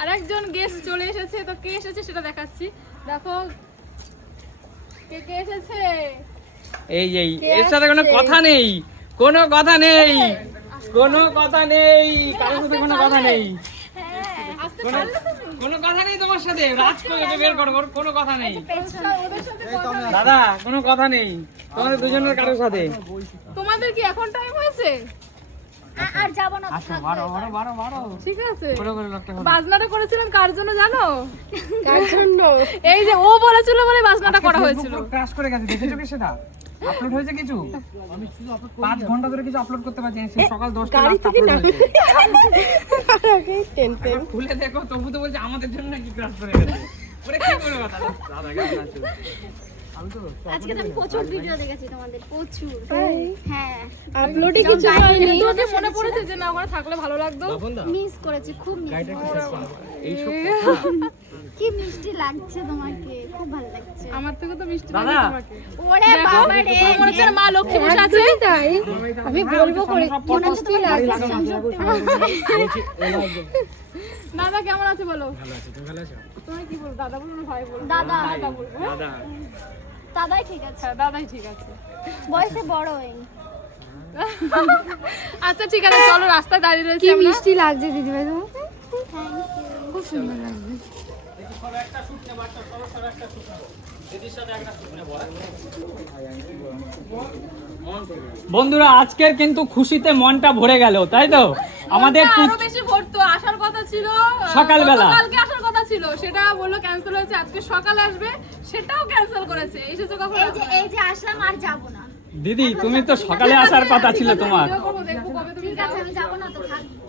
আরেকজন গেস্ট চলে এসেছে, তো কে এসেছে সেটা দেখাচ্ছি। দেখো কে কে এসেছে। এই এর সাথে কোনো কথা নেই, কোনো কথা নেই, কোনো কথা নেই, কারোর সাথে কোনো কথা নেই, কোনো কথা নেই তোমার সাথে। রাজ করে বের করো, কোনো কথা নেই দাদা, কোনো কথা নেই তোমাদের দুজনের কারোর সাথে। তোমাদের কি এখন টাইম হয়েছে? আর যাব না। আচ্ছা বারো ঠিক আছে। লোকটা বাজনাটা করেছিলাম কার জন্য জানো? কার জন্য? এই যে ও বলেছিল বলে বাজনাটা করা হয়েছিল। ক্র্যাশ করে গেছে, দেখেছো কি সেটা? আপলোড হয়েছে কিছু? 5 ঘন্টা ধরে কিছু আপলোড করতে পারছি না, সকাল 10টা লাস্ট আপলোড হয়েছে। খুলে দেখো, তবু তো বলছে আমাদের জন্য নাকি ক্র্যাশ করে গেছে। ওরে কি করে কথা দাদা, কেমন আছো? আজকে তো আমি প্রচুর ভিডিও দেখেছি তোমাদের, প্রচুর। হ্যাঁ, আপলোডে কিছু হয়নি। তোকে মনে পড়েছে যে না ওখানে থাকলে ভালো লাগতো? মিস করেছি, খুব মিস করেছি। এই সব কি মিষ্টি লাগছে তোমাকে, খুব ভালো লাগছে। আমার থেকে তো মিষ্টি দাদা। লাগে তোমাকে। ওরে বাবা রে, মনে হচ্ছে মা লক্ষ্মী বসে আছে। তাই আমি বলবো করে মনে হচ্ছে তোমার লাগছে সংযুক্তি। দাদা কেমন আছে বলো? ভালো আছি, তুমি ভালো আছো? তুমি কি বল, দাদা বলো না ভাই বলো? দাদা। দাদা বলবো। দাদা দাদাই ঠিক আছে, হ্যাঁ দাদাই ঠিক আছে। বয়সে বড় এই। আচ্ছা ঠিক আছে, চলো রাস্তায় দাঁড়িয়ে রয়েছি আমরা। মিষ্টি লাগছে দিদিভাই তোমাকে, থ্যাংক ইউ। খুব সুন্দর লাগছে। বন্ধুরা আজকের কিন্তু খুশিতে মনটা ভরে গেল, তাই তো? আমাদের আরো বেশি ভরতো, আসার কথা ছিল সকালবেলা। কালকে আসার কথা ছিল, সেটা বললো ক্যান্সেল হয়েছে। আজকে সকালে আসবে, সেটাও ক্যান্সেল করেছে। এসেছো কখন? এই যে আসলাম, আর যাব না। দিদি তুমি তো সকালে আসার কথা ছিল তোমার। ভিডিও করবো, দেখবো কবে তুমি ঠিক আছে, আমি যাব না তো, থাকবো।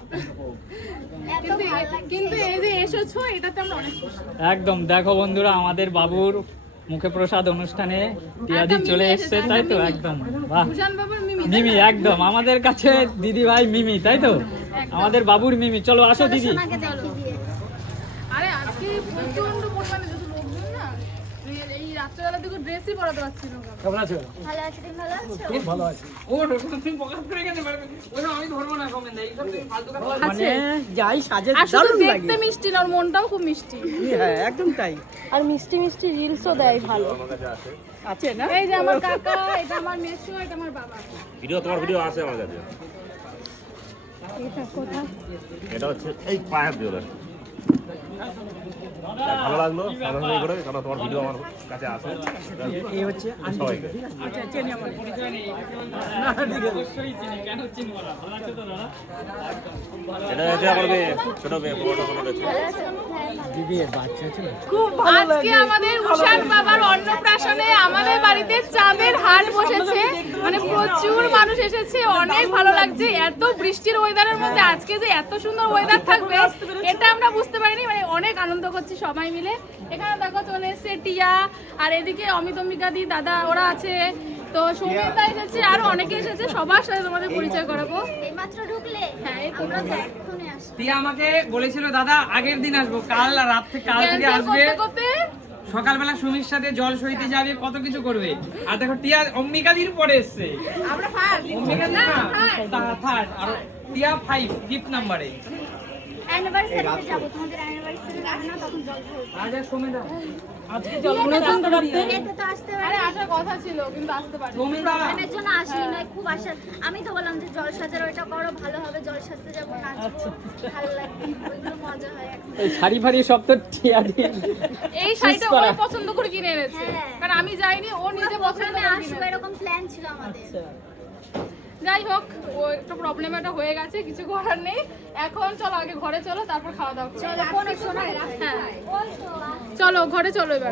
এত কিন্তু ভালো লাগছে। কিন্তু এই যে এসেছো, এটাতে আমরা অনেক খুশি। একদম দেখো বন্ধুরা, আমাদের বাবুর মুখে প্রসাদ অনুষ্ঠানে টিয়াদি মিমি চলে এসেছে, এসেছে, তাই তো? মিমি। একদম বাহ, ভূষণ বাবুর মিমি। মিমি একদম আমাদের কাছে দিদি ভাই মিমি, তাই তো? আমাদের বাবুর মিমি। চলো আসো দিদি। সোনাকে দেখিয়ে দিয়ে। আরে আজকে প্রচন্ড পরিমাণে যত লোকজন না, এই রাত্রেবেলা থেকে ড্রেসই পরাতে পারছিল না। কেমন আছো? ভালো আছি, তুমি ভালো আছো? খুব ভালো আছি। ও তুমি প্রকাশ করে গেছে, ওটা আমি ধরবো না কমেন্ট, এই সব তুমি ফালতু কথা বলো। আছে। যাই সাজে আর শুধু দারুণ লাগে। দেখতে মিষ্টি না, ওর মনটাও খুব মিষ্টি। হ্যাঁ একদম তাই। আর মিষ্টি মিষ্টি রিলসও দেয় ভালো। আছে না? এই যে আমার কাকা, এটা আমার মেসো, এটা আমার বাবা। তোমার ভিডিও আছে আমার কাছে। এটা কোথায়? এটা হচ্ছে এই পায়ের ভিডিও। ভালো লাগলো সাধারণ করে, কারণ তোমার ভিডিও আমার কাছে আছে। এই হচ্ছে সবাইকে আচ্ছা চেনি আমার। পরিচয় নেই, অবশ্যই চিনি, কেন চিনবো না? ভালো আছো তো দাদা? এটা হচ্ছে আমার মেয়ে, ছোট মেয়ে, বড়টা মনে হচ্ছে। দিদি এর বাচ্চা আছে না? আজকে আমাদের উষান বাবার অন্নপ্রাশনে আমাদের বাড়িতে চাঁদের হাট বসেছে, মানে প্রচুর মানুষ এসেছে, অনেক ভালো লাগছে। এত বৃষ্টির ওয়েদারের মধ্যে আজকে যে এত সুন্দর ওয়েদার থাকবে এটা আমরা বুঝতে পারিনি, মানে অনেক আনন্দ করছি সবাই মিলে। এখানে দেখো চলে এসেছে টিয়া, আর এদিকে অমিত অম্বিকা দি দাদা ওরা আছে, তো সৌমিতা এসেছে, আরো অনেকে এসেছে। সবার সাথে তোমাদের পরিচয় করাবো। এইমাত্র ঢুকলে? হ্যাঁ, এই তো আমরা তো এক্ষুনি আসি। টিয়া আমাকে বলেছিল দাদা আগের দিন আসবো, কাল রাত থেকে ক্যান্সেল আসবে, করতে করতে সকালবেলা সুমির সাথে জল সইতে যাবে, কত কিছু করবে। আর দেখো টিয়া অম্বিকাদির পরে এসছে, আমরা ফার্স্ট অম্বিকাদি না থার্ড, আর টিয়া 5 5th নাম্বারে। অ্যানিভার্সারিতে যাব, তোমাদের অ্যানিভার্সারি আছে না, তখন জল খাবো। আজ সুমিতা আজকে জন্মদিন করতে এতে তো আসতে আরে পারে। আসার কথা ছিল কিন্তু আসতে পারিনি। সুমিতা এর জন্য আসিনি, নয় খুব আশা। আমি তো বললাম যে জল সাজার ওইটা করো, ভালো হবে, জল সাজতে যাবো, নাচবো, ভালো লাগবে, ওইগুলো মজা হয় এখন। এই শাড়ি ফাড়ি সব তো টিয়া দিয়ে। এই শাড়িটা ও পছন্দ করে কিনে এনেছে, হ্যাঁ। কারণ আমি যাইনি, ও নিজে পছন্দ প্রোগ্রামে করে আসবো কিনেছে। এরকম প্ল্যান ছিল আমাদের। যাই হোক, ও একটা প্রবলেম একটা হয়ে গেছে, কিছু করার নেই। এখন চলো আগে ঘরে চলো, তারপর খাওয়া দাওয়া করো। চলো, কোনো শোনা। হ্যাঁ ওই তো চলো ঘরে চলো এবার।